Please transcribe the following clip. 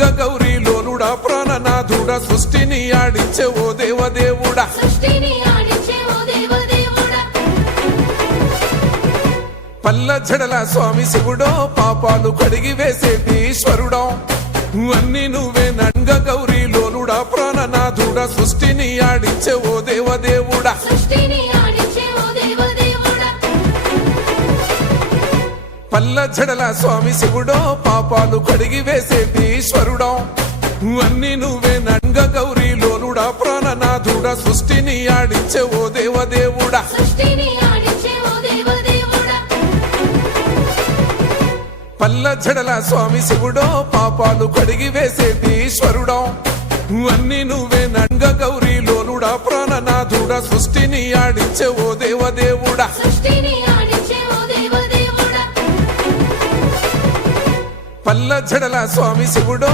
నంగ గౌరీ లోలుడా ప్రాణనాథుడా సృష్టిని ఆడించే ఓ దేవదేవుడా పల్ల జడల స్వామి శివుడో పాపాలు కడిగి వేసేటి ఈశ్వరుడో అన్ని నువ్వే నంగ గౌరీ లోలుడా ప్రాణనాథుడా సృష్టిని ఆడించే ఓ దేవదేవుడా పల్ల జడల స్వామి శివుడో పాపాలు కడిగి వేసేటి ఈశ్వరుడో అన్ని నువ్వే నంగ గౌరీ లోలుడా ప్రాణనాథుడా సృష్టిని ఆడించే ఓ దేవదేవుడా పల్ల జడల స్వామి శివుడో పాపాలు కడిగి వేసేటి ఈశ్వరుడో అన్ని నువ్వే నంగ గౌరీ లోలుడా ప్రాణనాథుడా సృష్టిని ఆడించే ఓ దేవదేవుడా పల్ల జడల స్వామి శివుడో